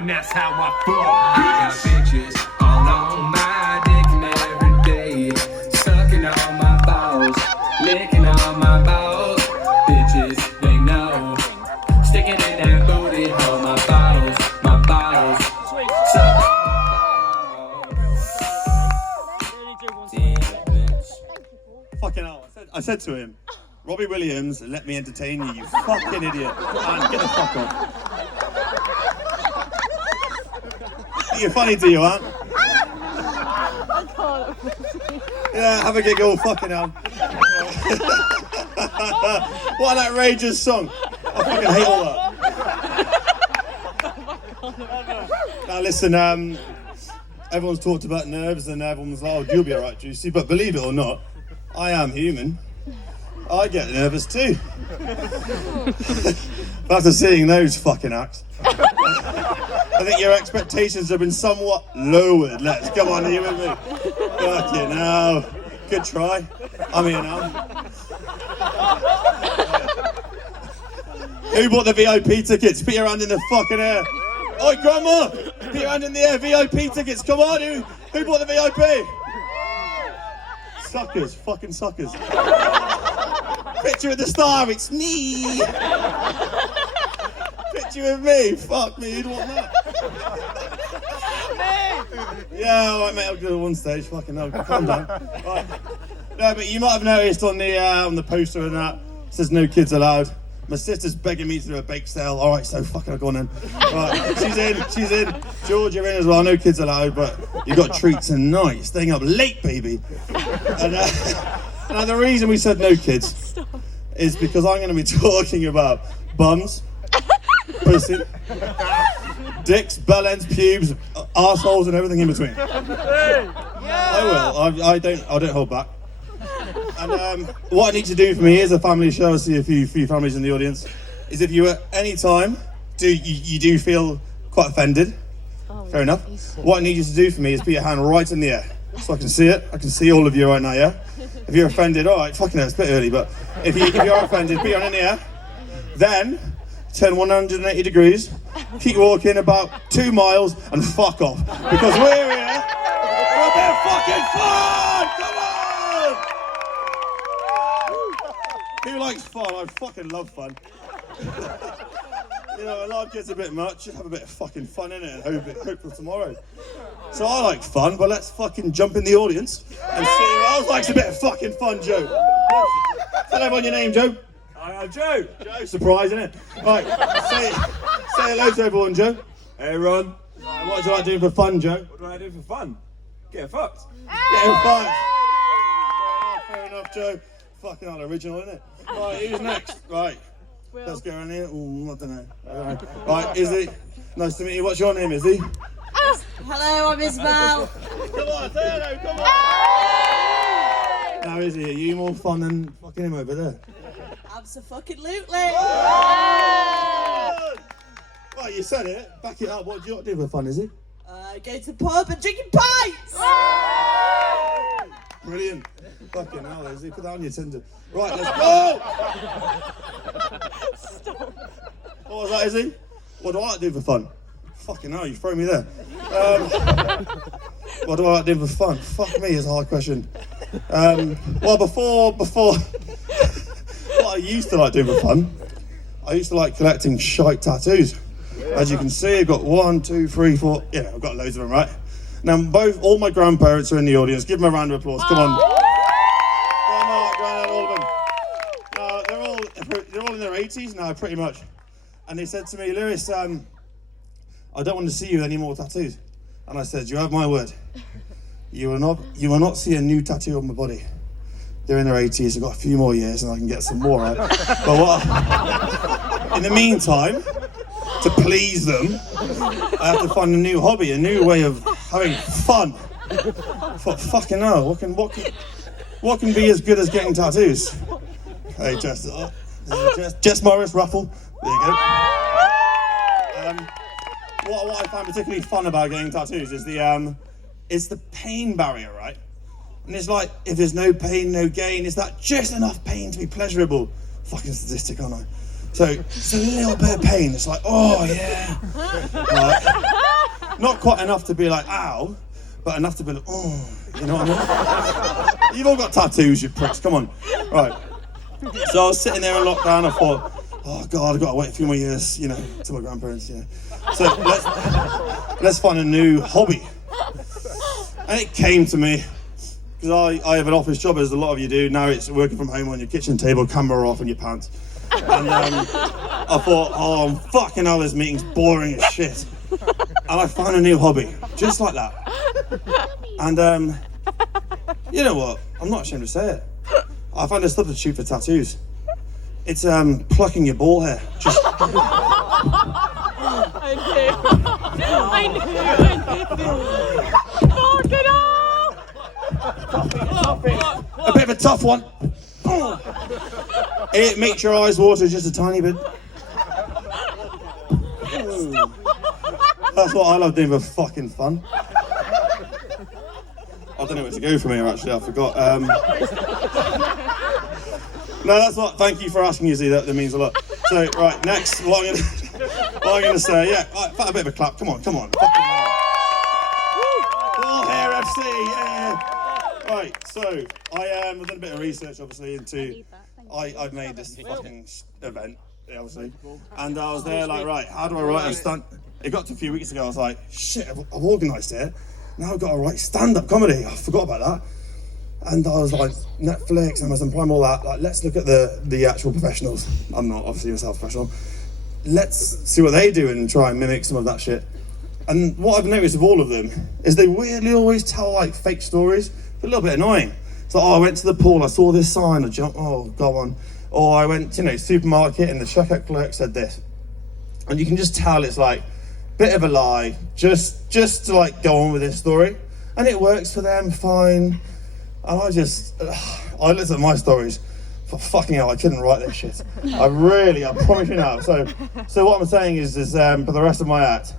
and that's how I fuck. Bitches all on my dick and every day, sucking on my balls, licking on my balls. Bitches, they know, sticking in that booty hole. My balls, suck. Fucking hell, I said to him, Robbie Williams, let me entertain you, you fucking idiot. Man, get the fuck off. You're funny to you, huh? I can't. Yeah, have a giggle, fucking hell. What an outrageous song. I fucking hate all that. Now listen, everyone's talked about nerves and everyone's like, oh, you'll be alright, Druce. But believe it or not, I am human. I get nervous too. After seeing those fucking acts, I think your expectations have been somewhat lowered. Let's come on here with me. Fucking hell. Good try. I'm here now. Who bought the VIP tickets? Put your hand in the fucking air. Oi, grandma! Put your hand in the air. VIP tickets. Come on, who bought the VIP? Suckers, fucking suckers. Picture of the star, it's me. Picture of me, fuck me, you'd want that. Yeah, alright mate, I'll go to one stage, fucking hell, calm down. Right. No, but you might have noticed on the poster and that, it says no kids allowed. My sister's begging me to do a bake sale. Alright, so fucking go on then. Right, she's in. George, you're in as well, no kids allowed, but you got treats tonight. Staying up late, baby. And now the reason we said no kids is because I'm going to be talking about bums, pussy, dicks, bell ends, pubes, arseholes, and everything in between. I will. I don't hold back. And what I need to do for me is a family show. I see a few families in the audience. Is if you at any time you do feel quite offended, fair enough. What I need you to do for me is put your hand right in the air so I can see it. I can see all of you right now. Yeah. If you're offended, all right. Fucking hell, it's a bit early, but if you're offended, put your hand in the air. Then turn 180 degrees. Keep walking about 2 miles and fuck off because we're here for a bit of fucking fun. Come on. Who likes fun? I fucking love fun. You know, life gets a bit much. Just have a bit of fucking fun in it and hope for tomorrow. So I like fun, but let's fucking jump in the audience and see who else likes a bit of fucking fun, Joe. Tell everyone your name, Joe. I'm Joe. Joe, surprise, innit? Right, say hello to everyone, Joe. Hey, Ron. What do you like doing for fun, Joe? What do I do for fun? Get fucked. Getting fucked. Fair enough, Joe. Fucking original, isn't it? Right, who's next? Right, let's go around here. Ooh, I don't know. Right, Izzy. Nice to meet you. What's your name, Izzy? Hello, I'm Isabel. Come on, say hello, come on. Now, Izzy, are you more fun than fucking him over there? Absolutely. Right, you said it. Back it up. What do you do for fun, Izzy? Go to the pub and drinking pints. Brilliant. Fucking hell, Izzy. Put that on your Tinder. Right, let's go! Stop. What was that, Izzy? What do I like to do for fun? Fucking hell, you throw me there. What do I like to do for fun? Fuck me, is a hard question. Well, before what I used to like doing for fun, I used to like collecting shite tattoos. As you can see, I've got 1, 2, 3, 4. Yeah, I've got loads of them, right? Now, all my grandparents are in the audience. Give them a round of applause. Come on. Grandma, Granddad, all of them. They're all in their 80s now, pretty much. And they said to me, Lewis, I don't want to see you any more tattoos. And I said, you have my word. You will not see a new tattoo on my body. They're in their 80s. I've got a few more years, and I can get some more. Right? But in the meantime, to please them, I have to find a new hobby, a new way of having fun. Fucking hell, what can be as good as getting tattoos? Hey, Jess Morris, Ruffle. There you go. What I find particularly fun about getting tattoos is it's the pain barrier, right? And it's like, if there's no pain, no gain, is that just enough pain to be pleasurable? Fucking statistic, aren't I? So it's a little bit of pain. It's like, oh yeah. Right. Not quite enough to be like, ow, but enough to be like, oh, you know what I mean? You've all got tattoos, you pricks, come on. Right. So I was sitting there in lockdown, I thought, oh God, I've got to wait a few more years, you know, to my grandparents, you know. So let's find a new hobby. And it came to me, because I have an office job, as a lot of you do. Now it's working from home on your kitchen table, camera off in your pants. And I thought, oh, fucking hell, this meeting's boring as shit. And I found a new hobby, just like that. And you know what? I'm not ashamed to say it. I found a substitute for tattoos. It's plucking your ball hair. Just I knew. a bit of a tough one. It makes your eyes water just a tiny bit. That's what I love doing for fucking fun. I don't know where to go from here, actually. I forgot. No, that's what. Thank you for asking, Izzy. That means a lot. So, right, next, what I'm going to say, yeah, right, a bit of a clap. Come on. Fucking hell. Ball hair FC, yeah. Right, so I've done a bit of research, obviously, into. I've made this fucking event, obviously, and I was there like, right, how do I write a stand? It got to a few weeks ago. I was like, shit, I've organised it. Now I've got to write stand-up comedy. I forgot about that. And I was like, Netflix, Amazon Prime, all that. Like, let's look at the actual professionals. I'm not obviously myself professional. Let's see what they do and try and mimic some of that shit. And what I've noticed with all of them is they weirdly always tell like fake stories. It's a little bit annoying. It's like, oh, I went to the pool, I saw this sign, I jumped, oh, go on. Or I went, supermarket and the checkout clerk said this. And you can just tell it's like, bit of a lie, just to like go on with this story. And it works for them, fine. And I looked at my stories, for fucking hell, I couldn't write this shit. I promise you now. So what I'm saying is for the rest of my act,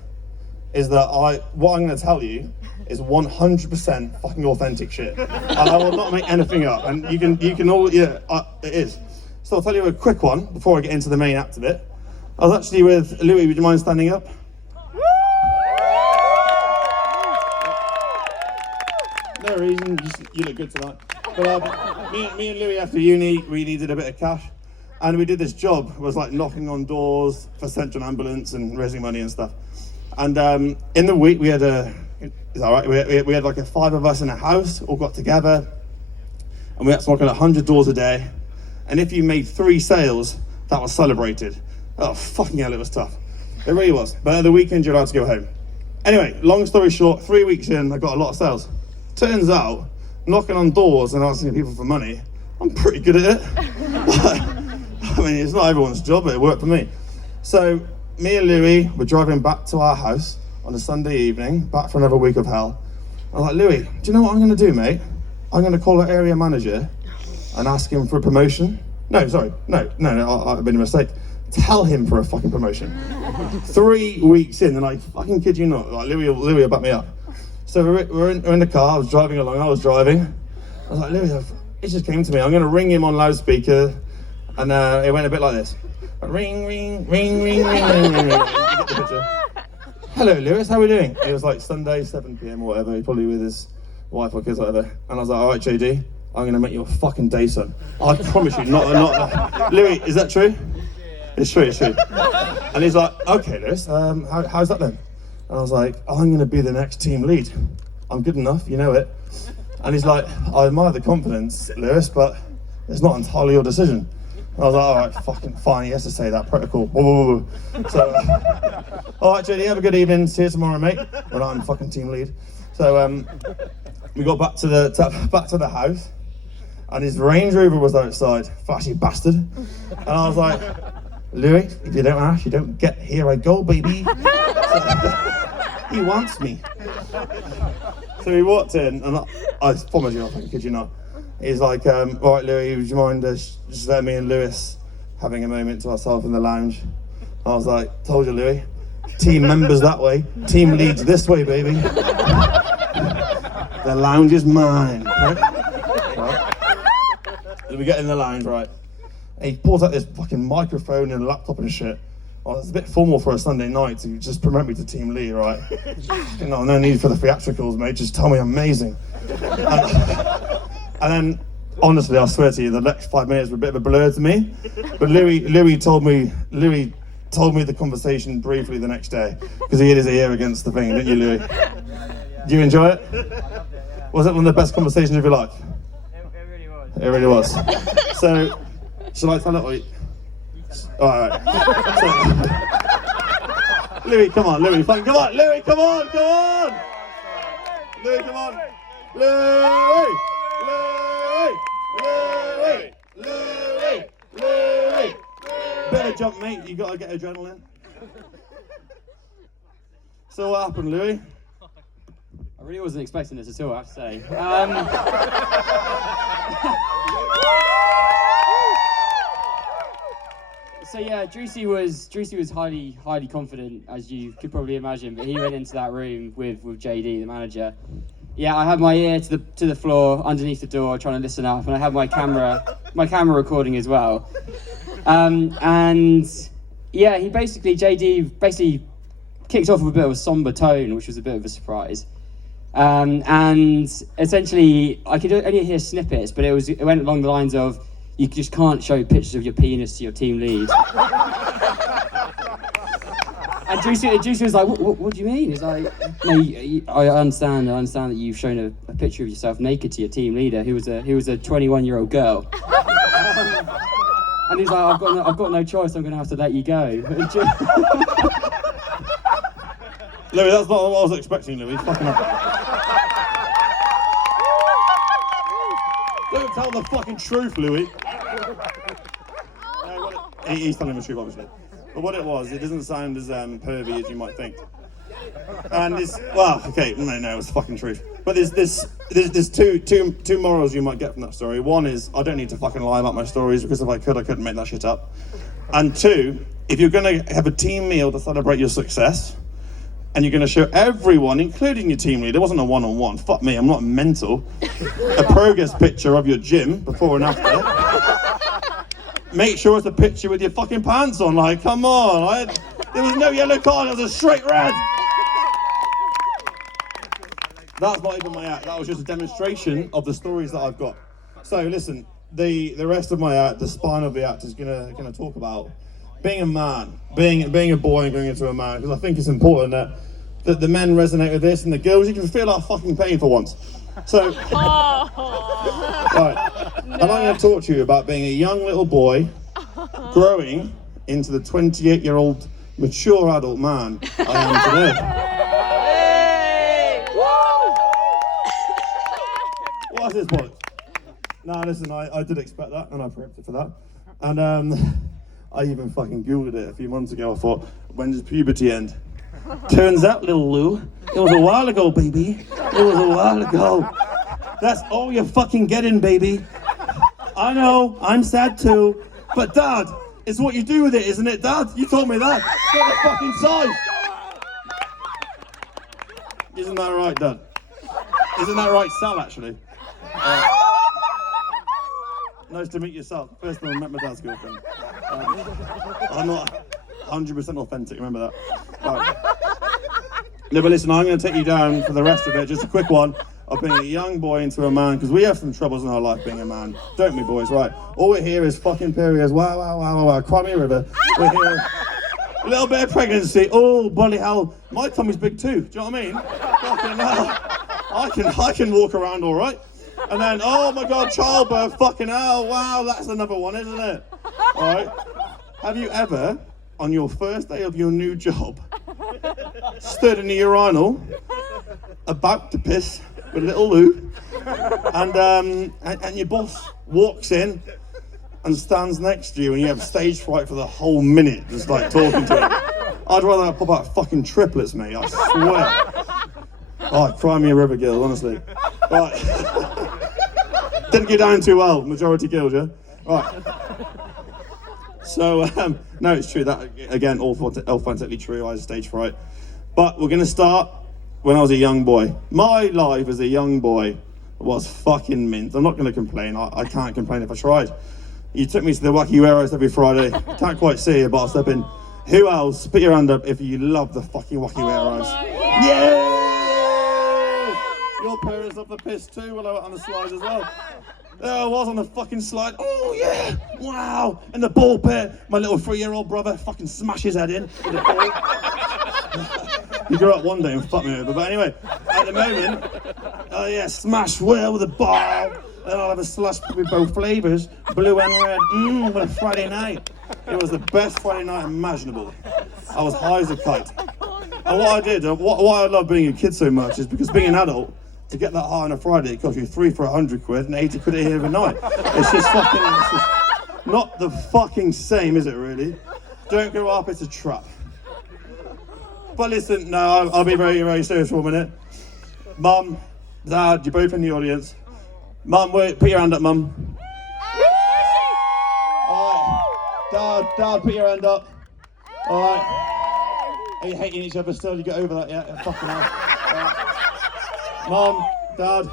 is that what I'm gonna tell you is 100% fucking authentic shit. And I will not make anything up. And you can all, yeah, it is. So I'll tell you a quick one before I get into the main act of it. I was actually with Louis, would you mind standing up? No reason, you look good tonight. But me and Louis after uni, we needed a bit of cash. And we did this job, was like knocking on doors for Central Ambulance and raising money and stuff. And in the week we had is that right? We had like 5 of us in a house, all got together. And we had to knock on 100 doors a day. And if you made 3 sales, that was celebrated. Oh, fucking hell, it was tough. It really was. But at the weekend, you're allowed to go home. Anyway, long story short, 3 weeks in, I got a lot of sales. Turns out, knocking on doors and asking people for money, I'm pretty good at it. I mean, it's not everyone's job, but it worked for me. So, me and Louis were driving back to our house on a Sunday evening, back for another week of hell. I was like, Louis, do you know what I'm going to do, mate? I'm going to call our area manager and ask him for a promotion. No, I've made a mistake. Tell him for a fucking promotion. 3 weeks in, and I fucking kid you not, like Louis will back me up. So we're in the car, I was driving along, I was like, Louis, it just came to me, I'm going to ring him on loudspeaker, and it went a bit like this. Ring, ring, ring, ring, ring, ring, ring, ring. You get the picture. Hello, Lewis, how are we doing? It was like Sunday, 7 p.m. or whatever, he probably with his wife or kids or whatever. And I was like, all right, JD, I'm going to make you a fucking day, son. I promise you, not Louis, is that true? It's true. And he's like, okay, Lewis, how's that then? And I was like, I'm going to be the next team lead. I'm good enough, you know it. And he's like, I admire the confidence, Lewis, but it's not entirely your decision. And I was like, all right, fucking fine, he has to say that, protocol. Whoa. So, all right, JD, have a good evening. See you tomorrow, mate. When I'm fucking team lead. So we got back to the house, and his Range Rover was outside, flashy bastard. And I was like, Louis, if you don't ask, you don't get. Here I go, baby. He wants me. So he walked in, and I promise you, I kid you not. He's like, all right, Louis, would you mind just letting me and Lewis having a moment to ourselves in the lounge? I was like, told you, Louis. Team members that way, team leads this way, baby. The lounge is mine. Right? So we get in the lounge, right? And he pulls out this fucking microphone and a laptop and shit. Oh, it's a bit formal for a Sunday night to just promote me to team lead, right? You know, no need for the theatricals, mate. Just tell me I'm amazing. And then, honestly, I swear to you, the next 5 minutes were a bit of a blur to me. But Louis told me the conversation briefly the next day because he hit his ear against the thing, didn't you, Louis? Did you enjoy it? Was it one of the best conversations of your life? It really was. It really was. So, shall I tell it? Or all right. So, Louis, come on, Louis, fucking come on, Louis, come on, come on, Louis, come on, Louis, Louis, Louis, Louis, Louis. Better jump, mate. You gotta get adrenaline. So what happened, Louis? I really wasn't expecting this at all, I have to say. So yeah, Druce was highly confident, as you could probably imagine. But he went into that room with JD, the manager. Yeah, I had my ear to the floor underneath the door, trying to listen up, and I had my camera recording as well. And yeah, JD basically kicked off with a bit of a somber tone, which was a bit of a surprise. And essentially, I could only hear snippets, but it went along the lines of, "You just can't show pictures of your penis to your team lead." And Druce was like, what do you mean? He's like, "No, I understand that you've shown a picture of yourself naked to your team leader, who was a 21-year-old girl." And he's like, I've got no choice. I'm going to have to let you go." Louis, that's not what I was expecting, Louis. Fucking up. Don't tell the fucking truth, Louis. He's telling the truth, obviously. But what it was, it doesn't sound as pervy as you might think. And it's, well, okay, no, it's fucking truth. But there's two morals you might get from that story. One is, I don't need to fucking lie about my stories, because if I couldn't make that shit up. And two, if you're gonna have a team meal to celebrate your success, and you're gonna show everyone, including your team leader, it wasn't a one-on-one, fuck me, I'm not mental, a progress picture of your gym, before and after. Make sure it's a picture with your fucking pants on, like, come on. There was no yellow card, it was a straight red. That's not even my act, that was just a demonstration of the stories that I've got. So listen, the rest of my act, the spine of the act, is gonna talk about being a man, being a boy and going into a man, because I think it's important that the men resonate with this, and the girls, you can feel our fucking pain for once. So, right, and I'm going to talk to you about being a young little boy growing into the 28-year-old mature adult man I am today. What's this point? Now listen, I did expect that, and I prepped for that, and I even fucking Googled it a few months ago. I thought, when does puberty end? Turns out, little Lou, it was a while ago, baby. It was a while ago. That's all you're fucking getting, baby. I know, I'm sad too. But Dad, it's what you do with it, isn't it, Dad? You told me that. Get the fucking size. Isn't that right, Dad? Isn't that right, Sal, actually? Nice to meet yourself. First time I met my dad's girlfriend. I'm not 100% authentic, remember that. Right. No, but listen, I'm going to take you down for the rest of it. Just a quick one of being a young boy into a man, because we have some troubles in our life being a man, don't we, boys? Right. All we hear is fucking periods. Wow, wow, wow, wow, wow. Cry me a river. We hear a little bit of pregnancy. Oh, bloody hell. My tummy's big too. Do you know what I mean? Fucking hell. I can walk around all right. And then, oh my God, childbirth, fucking hell, wow, that's another one, isn't it? All right. Have you ever, on your first day of your new job, stood in the urinal, about to piss with little Lou, and your boss walks in and stands next to you, and you have stage fright for the whole minute, just like talking to him? I'd rather pop out fucking triplets, mate, I swear. Oh, cry me a river, girl, honestly. Right. Didn't get down too well, majority girls, yeah? Right. So, no, it's true, that, again, all authentically true, I had stage fright. But we're gonna start when I was a young boy. My life as a young boy was fucking mint. I'm not gonna complain, I can't complain if I tried. You took me to the Wacky Warehouse every Friday. Can't quite see you, but I'll step in. Who else? Put your hand up if you love the fucking Wacky Warehouse. Yeah! Your parents love the piss too when I went on the slide as well. There I was on the fucking slide. Oh yeah! Wow! And the ball pit. My little 3-year-old brother fucking smashed his head in with the ball. He grew up one day and fucked me over. But anyway, at the moment, oh yeah, smash Will with a ball. Then I'll have a slush with both flavours, blue and red. What a Friday night. It was the best Friday night imaginable. I was high as a kite. And what I did, why I love being a kid so much is because being an adult, to get that high on a Friday, it costs you 3 for 100 quid and 80 quid here every night. It's just fucking, it's just not the fucking same, is it really? Don't grow up, it's a trap. But listen, no, I'll be very, very serious for a minute. Mum, Dad, you're both in the audience. Mum, wait, put your hand up, Mum. Alright. Dad, put your hand up. Alright. Are you hating each other still? You get over that yet? Yeah, fucking hell. Right. Mum, Dad,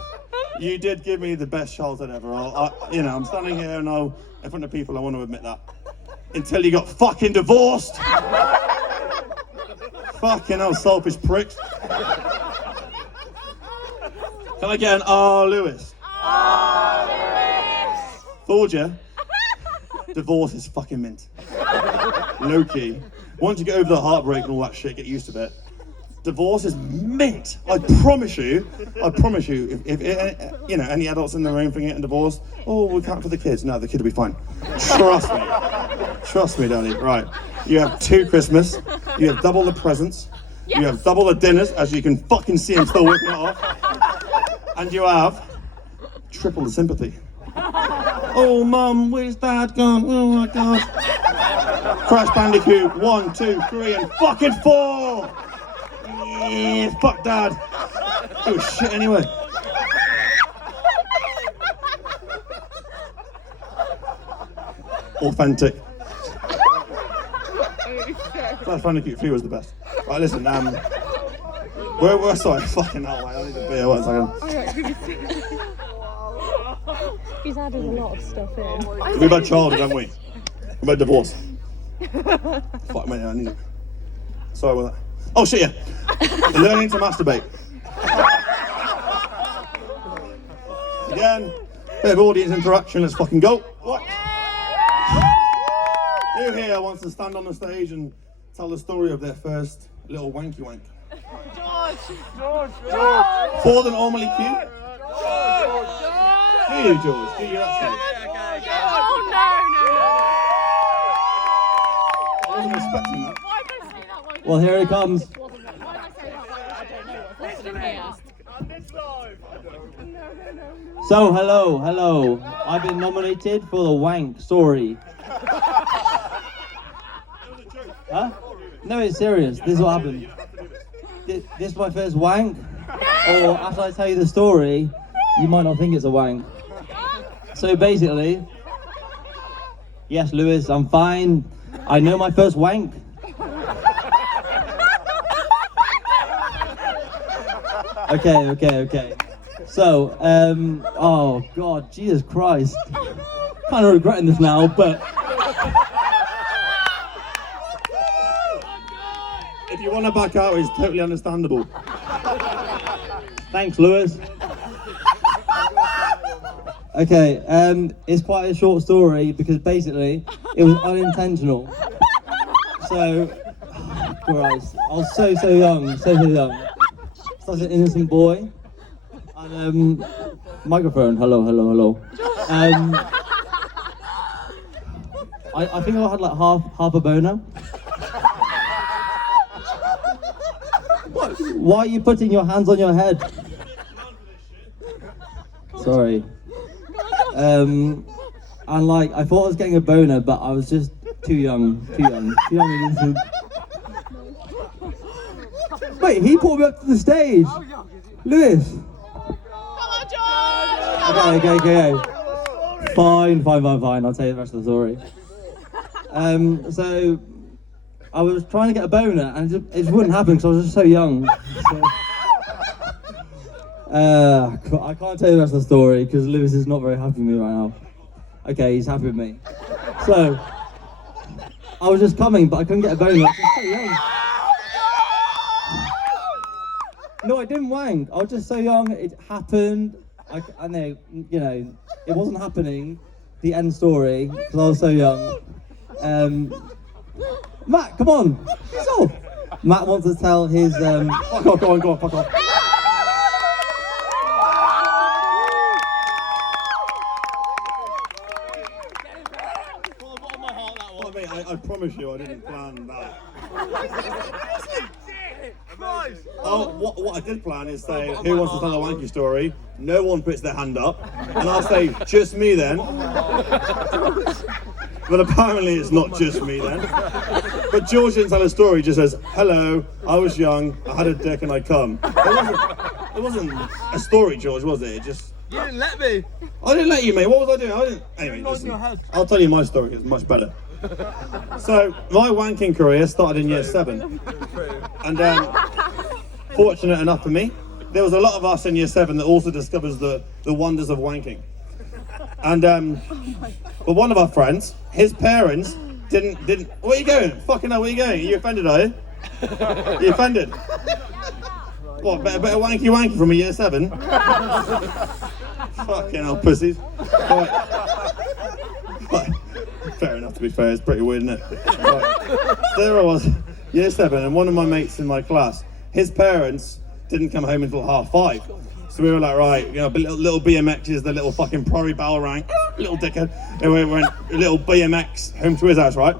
you did give me the best childhood ever. I'm standing here and in front of people, I want to admit that. Until you got fucking divorced. Fucking hell, selfish pricks. Can I get an Lewis? Told ya. Divorce is fucking mint. Low key. Once you get over the heartbreak and all that shit, get used to it. Divorce is mint. I promise you. If any adults in the room thinking getting divorced, we can't for the kids. No, the kid will be fine. Trust me, Danny. Right. You have 2 Christmas. You have double the presents. Yes. You have double the dinners, as you can fucking see I'm still working it off. And you have triple the sympathy. Oh, Mum, where's Dad gone? Oh my God. Crash Bandicoot, 1, 2, 3, and fucking 4. Yeah, fuck Dad. Oh shit, anyway. Authentic. Crash Bandicoot 3 was the best. Right, listen, we're sorry, fucking hell, mate. I need a beer, 1 second. He's added a lot of stuff in. We've had childhood, haven't we? We've had divorce. Fuck me, I need it. Sorry about that. Oh shit, yeah. Learning to masturbate. Again, bit of audience interaction, let's fucking go. What? Who here wants to stand on the stage and tell the story of their first little wanky wank? George. For the normally cute? Do you, George? Do you actually? Oh no. I wasn't expecting that. Why did I say that? Well, here it comes. Why did I say that? I don't know. So, hello. I've been nominated for the wank story. Huh? No, it's serious. This is what happened. This is my first wank. Or after I tell you the story, you might not think it's a wank. So basically, yes, Lewis, I'm fine. I know my first wank. Okay. So, oh God, Jesus Christ. Kind of regretting this now, but If you want to back out, it's totally understandable. thanks, Lewis. Okay, it's quite a short story because basically it was unintentional. So, Christ, I was so young. Such an innocent boy. And microphone, hello. I think I had like half a boner. Why are you putting your hands on your head? Sorry. And like I thought I was getting a boner, but I was just too young. Wait, he pulled me up to the stage. Lewis. Okay. Fine. I'll tell you the rest of the story. So I was trying to get a boner, and it just wouldn't happen because I was just so young. So, I can't tell you the rest of the story because Lewis is not very happy with me right now. Okay, he's happy with me. So, I was just coming, but I couldn't get a boner. I was just so young. No, I didn't wank. I was just so young. It happened. I know, you know, it wasn't happening. The end story, because I was so young. Matt, come on. It's off. Matt wants to tell his. Fuck off, go on, fuck off. Well, mate, I promise you, I didn't plan that. Oh, what I did plan is say, who wants to tell a wanky story? No one puts their hand up, and I'll say, just me then. But apparently it's not just me then. But George didn't tell a story, he just says, hello, I was young, I had a dick and I come. It wasn't a story, George, was it? It just... You didn't let me. I didn't let you, mate. What was I doing? I didn't... Anyway, Nodding listen, your head. I'll tell you my story, it's much better. So, my wanking career started in year 7. And fortunate enough for me, there was a lot of us in year 7 that also discovers the wonders of wanking. And but one of our friends, his parents didn't. Where are you going? Fucking hell, where are you going? Are you offended? Are you? Are you offended? What? Better wanky from a year 7? Fucking hell, pussies. Right. Fair enough. To be fair, it's pretty weird, isn't it? Right. There I was, year 7, and one of my mates in my class, his parents didn't come home until 5:30. So we were like, right, you know, little BMXs, the little fucking Prairie Bell rank, little dickhead. And we went little BMX home to his house, right?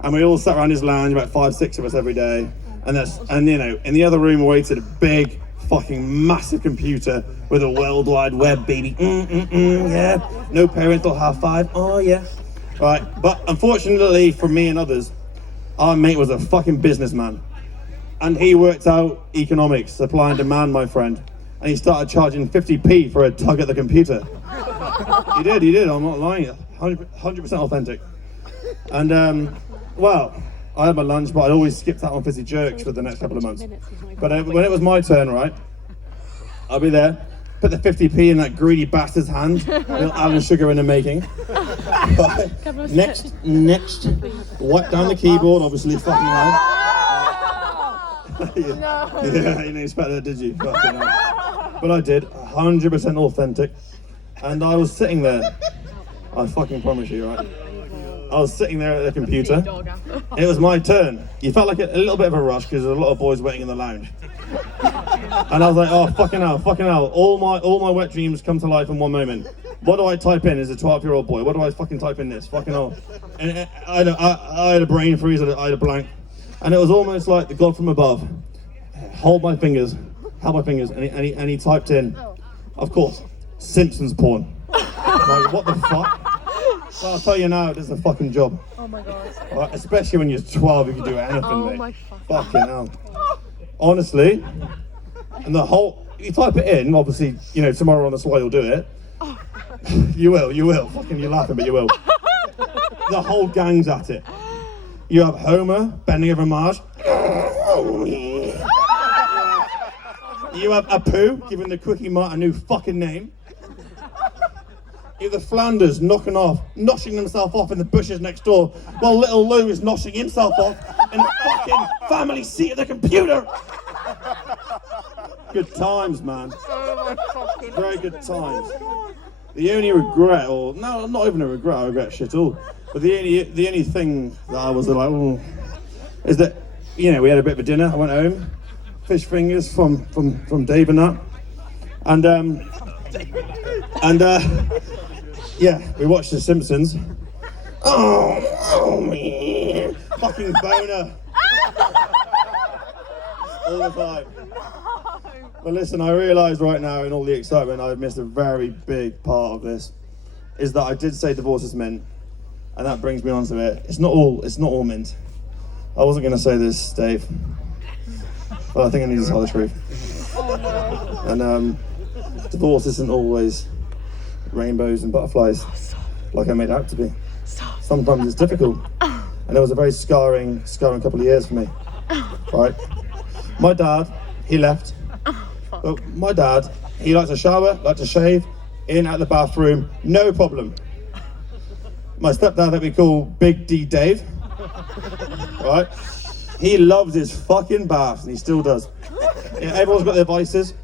And we all sat around his lounge, about 5, 6 of us every day. And you know, in the other room waited a big, fucking massive computer with a World Wide Web, baby. Yeah. No parents till 5:30. Oh yeah. Right. But unfortunately for me and others, our mate was a fucking businessman. And he worked out economics, supply and demand, my friend. And he started charging 50p for a tug at the computer. He did, I'm not lying, 100% authentic. And, well, I had my lunch, but I'd always skipped out on fizzy jerks for the next couple of months. But when it was my turn, right, I'll be there, put the 50p in that greedy bastard's hand, little Alan Sugar in the making. Right. Next, wipe down the keyboard, obviously, fucking hell. Yeah, you didn't expect that, did you? Fucking hell. But I did, 100% authentic. And I was sitting there, I fucking promise you, right? I was sitting there at the computer. It was my turn. You felt like a little bit of a rush because there's a lot of boys waiting in the lounge. And I was like, oh, fucking hell. All my wet dreams come to life in one moment. What do I type in as a 12-year-old boy? What do I fucking type in this? Fucking hell. And I had a brain freeze, I had a blank. And it was almost like the God from above. Held my fingers, and he typed in, of course, Simpsons porn. Like, what the fuck? So I'll tell you now, it does a fucking job. Oh my god. Right, especially when you're 12, you can do anything, Oh mate. my Fucking hell. Honestly, and the whole, you type it in, obviously, you know, tomorrow on the slide you'll do it. You will. Fucking, you're laughing, but you will. The whole gang's at it. You have Homer bending over Marge. You have Apu giving the Quickie Mart a new fucking name. You have the Flanders noshing themselves off in the bushes next door, while little Lou is noshing himself off in the fucking family seat of the computer. Good times, man. Very good times. The only regret, or no, not even a regret, I regret shit all. But the only thing that I was like, oh, is that, you know, we had a bit of a dinner. I went home, fish fingers from Dave and that, and yeah, we watched The Simpsons. Oh man, fucking boner all the time. But listen, I realise right now in all the excitement I've missed a very big part of this, is that I did say divorce is mint, and that brings me on to it. It's not all mint. I wasn't going to say this, Dave, but I think I need to tell the truth. And divorce isn't always rainbows and butterflies like I made out to be. Sometimes it's difficult, and it was a very scarring couple of years for me. Right? My dad, he left. But my dad, he liked to shower, liked to shave, in, out the bathroom, no problem. my stepdad that we call Big D Dave, right? He loves his fucking baths, and he still does. Yeah, everyone's got their vices.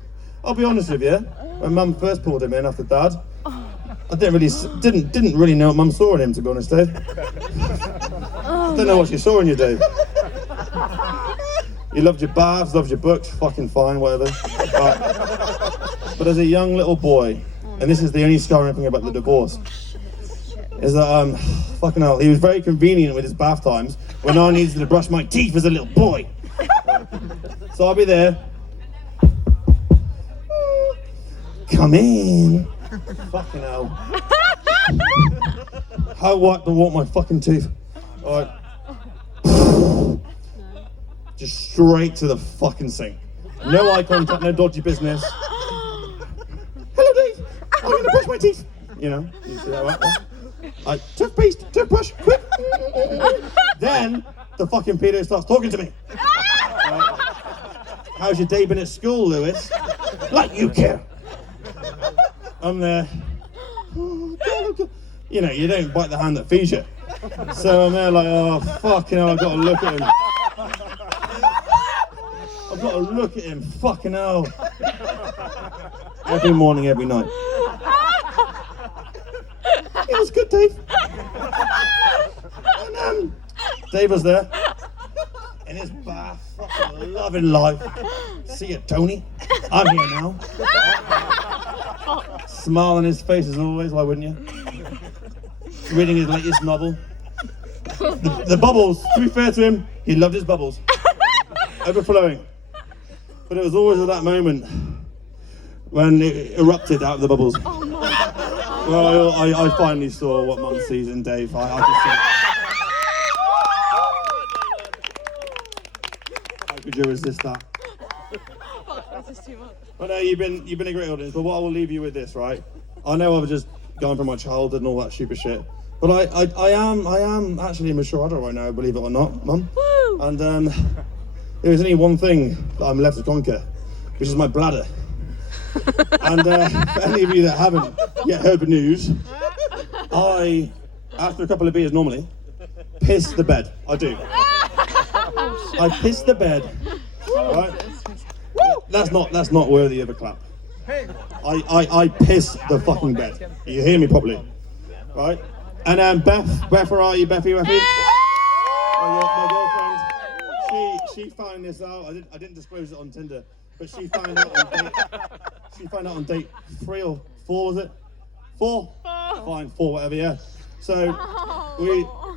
I'll be honest with you. When Mum first pulled him in after Dad, I didn't really know what Mum saw in him, to be honest, Dave. I don't know what she saw in you, Dave. You loved your baths, loved your books, fucking fine, whatever. But as a young little boy, and this is the only scarring thing about the divorce, is that fucking hell, he was very convenient with his bath times when I needed to brush my teeth as a little boy. So I'll be there. Come in. Fucking hell. How white do I want my fucking teeth? Alright. Just straight to the fucking sink. No eye contact, no dodgy business. Hello, Dave. I'm gonna brush my teeth. You know, you see that right? Toothpaste, toothbrush, quick. Then the fucking pedo starts talking to me. How's your day been at school, Lewis? Like you care. I'm there. You know, you don't bite the hand that feeds you. So I'm there like, oh, fucking hell, I've got to look at him. I've got to look at him, fucking hell. Every morning, every night. It was good, Dave. And Dave was there. In his bath, fucking loving life. See you, Tony. I'm here now. Smile on his face as always, why wouldn't you? Reading his latest novel. The bubbles, to be fair to him, he loved his bubbles. Overflowing. But it was always at that moment when it erupted out of the bubbles. Oh my God. Well, I finally saw what Mum sees in Dave. I could see it. How could you resist that? This is too much. I know you've been a great audience, but what I will leave you with this, right? I know I've just gone from my childhood and all that stupid shit, but I am actually a mature adult right now, believe it or not, Mum. Woo! And there is only one thing that I'm left to conquer, which is my bladder. And for any of you that haven't yet heard the news, I, after a couple of beers normally, piss the bed. I do. I piss the bed. Right? That's not worthy of a clap. I piss the fucking bed. You hear me properly, right? And Beth, where are you, Bethy? My girlfriend. She found this out. I didn't disclose it on Tinder, but she found out on date 3 or 4, was it? 4? Fine, 4, whatever. Yeah. So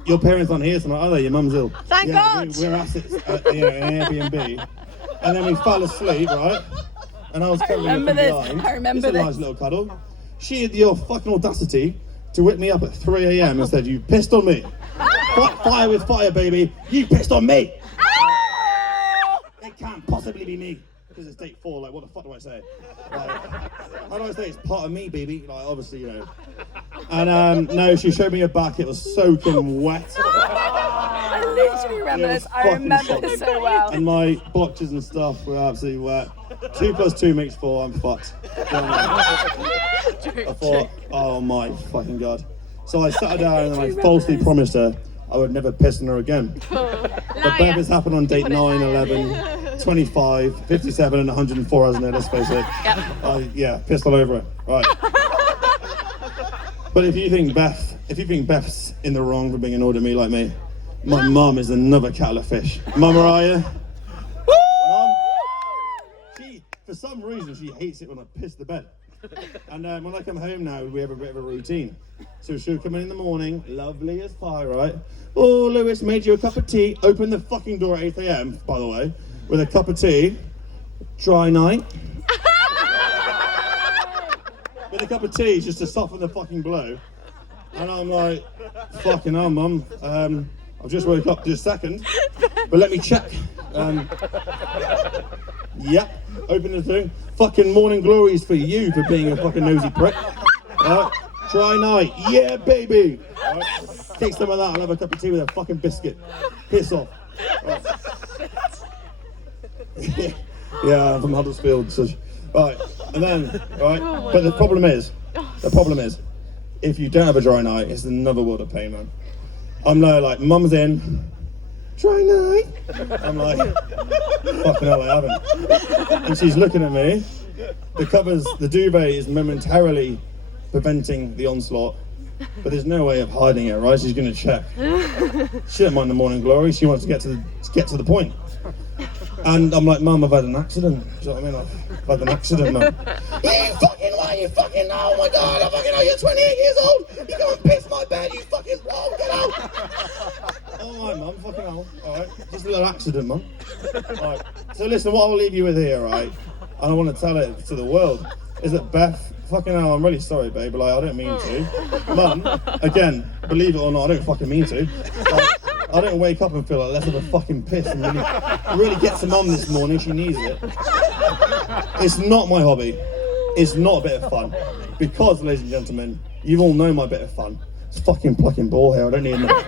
your parents aren't here tonight, are they? Your mum's ill. Thank God. We're assets at an Airbnb. And then we fell asleep, right? And I was covering her from behind. I remember It's a nice little cuddle. She had the fucking audacity to wake me up at 3 a.m. and said, "You pissed on me. Fire with fire, baby. You pissed on me. It can't possibly be me." Because it's date 4, like, what the fuck do I say? Like, how do I say it's part of me, baby? Like, obviously, you know. And no, she showed me her back. It was soaking wet. I literally remember this. I fucking remember this so well. And my blotches and stuff were absolutely wet. 2 + 2 makes 4. I'm fucked. I thought, oh my fucking God. So I sat her down and I falsely promised her I would never piss on her again. But Bev has happened on date 9, 11, 25, 57 and 104, hasn't it? Let's face it. Yeah, pissed all over it. Right. But if you think Beth's in the wrong for being annoyed at me like me, my mum is another kettle of fish. Mum Mariah. Mum. For some reason, she hates it when I piss the bed. And when I come home now, we have a bit of a routine. So she'll come in the morning, lovely as pie, right? Oh, Lewis, made you a cup of tea. Open the fucking door at 8 a.m, by the way, with a cup of tea. Dry night. With a cup of tea just to soften the fucking blow. And I'm like, fucking hell, Mum. I've just woke up just a second, but let me check. Yep, open the thing. Fucking morning glories for you for being a fucking nosy prick. Dry night, yeah, baby. Take some of that. I'll have a cup of tea with a fucking biscuit. Piss off. Yeah, I'm from Huddersfield. So, right, and then, right. But the problem is, if you don't have a dry night, it's another world of pain, man. I'm like, mum's in, dry night. I'm like, fucking hell, I haven't. And she's looking at me. The duvet is momentarily preventing the onslaught, but there's no way of hiding it, right? She's gonna check. She don't mind the morning glory. She wants to get to the point. And I'm like, Mum, I've had an accident. Do you know what I mean? I've had an accident, Mum. You fucking lie, you fucking know. Oh my God, I fucking know. You're 28 years old. You go and piss my bed, you fucking bro. Get out. Oh my Mum, fucking hell. All right, just a little accident, Mum. All right. So listen, what I'll leave you with here, right? And I want to tell it to the world is that Beth, fucking hell, I'm really sorry, babe. Like, I don't mean to. Mum, again, believe it or not, I don't fucking mean to. Like, I don't wake up and feel like less of a fucking piss and really get to Mum this morning. She needs it. It's not my hobby. It's not a bit of fun. Because, ladies and gentlemen, you all know my bit of fun. It's fucking plucking ball hair. I don't need no.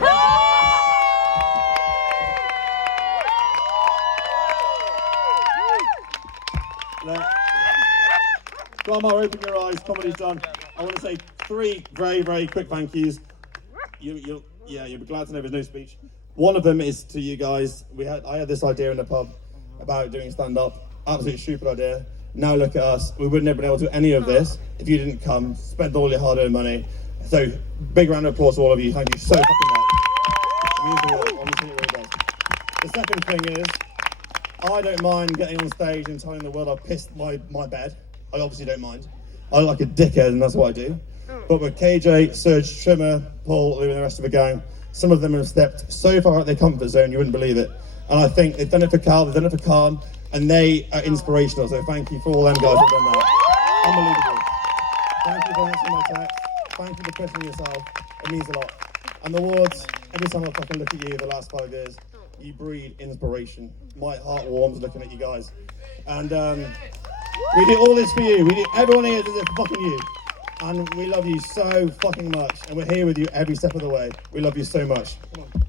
Come on, open your eyes. Comedy's done. I want to say 3 very, very quick thank yous. You'll be glad to know there's no speech. One of them is to you guys. I had this idea in the pub about doing stand-up. Absolutely stupid idea. Now look at us. We wouldn't have been able to do any of this if you didn't come, spend all your hard-earned money. So, big round of applause to all of you. Thank you so fucking much. It means the world. Honestly, it really does. The second thing is, I don't mind getting on stage and telling the world I've pissed my bed. I obviously don't mind. I look like a dickhead and that's what I do. But with KJ, Serge, Trimmer, Paul, and the rest of the gang, some of them have stepped so far out their comfort zone, you wouldn't believe it. And I think they've done it for Cal, they've done it for Khan, and they are inspirational. So thank you for all them guys who've done that. Unbelievable. Thank you for answering my text. Thank you for pushing yourself. It means a lot. And the awards, every time I fucking look at you the last 5 years, you breed inspiration. My heart warms looking at you guys. And we do all this for you. Everyone here does it for fucking you. And we love you so fucking much. And we're here with you every step of the way. We love you so much. Come on.